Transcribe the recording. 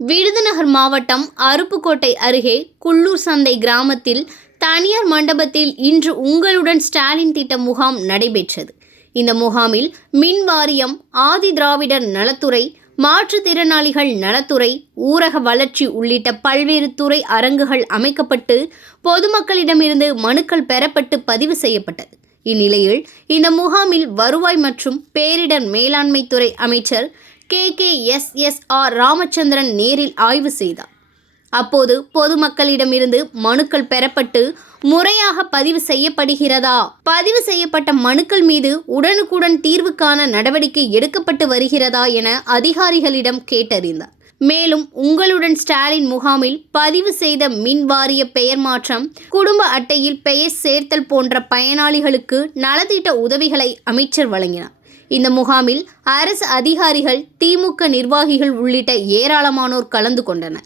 விருதுநகர் மாவட்டம் அருப்புக்கோட்டை அருகே குள்ளூர் சந்தை கிராமத்தில் தனியார் மண்டபத்தில் இன்று உங்களுடன் ஸ்டாலின் திட்ட முகாம் நடைபெற்றது. இந்த முகாமில் மின் வாரியம், ஆதி திராவிடர் நலத்துறை, மாற்றுத்திறனாளிகள் நலத்துறை, ஊரக வளர்ச்சி உள்ளிட்ட பல்வேறு துறை அரங்குகள் அமைக்கப்பட்டு பொதுமக்களிடமிருந்து மனுக்கள் பெறப்பட்டு பதிவு செய்யப்பட்டது. இந்நிலையில் இந்த முகாமில் வருவாய் மற்றும் பேரிடர் மேலாண்மை துறை அமைச்சர் KKSSR ராமச்சந்திரன் நேரில் ஆய்வு செய்தார். அப்போது பொதுமக்களிடமிருந்து மனுக்கள் பெறப்பட்டு முறையாக பதிவு செய்யப்படுகிறதா, பதிவு செய்யப்பட்ட மனுக்கள் மீது உடனுக்குடன் தீர்வு காண நடவடிக்கை எடுக்கப்பட்டு வருகிறதா என அதிகாரிகளிடம் கேட்டறிந்தார். மேலும் உங்களுடன் ஸ்டாலின் முகாமில் பதிவு செய்த மின் வாரிய பெயர் மாற்றம், குடும்ப அட்டையில் பெயர் சேர்த்தல் போன்ற பயனாளிகளுக்கு நலத்திட்ட உதவிகளை அமைச்சர் வழங்கினார். இந்த முகாமில் அரசு அதிகாரிகள், திமுக நிர்வாகிகள் உள்ளிட்ட ஏராளமானோர் கலந்து கொண்டனர்.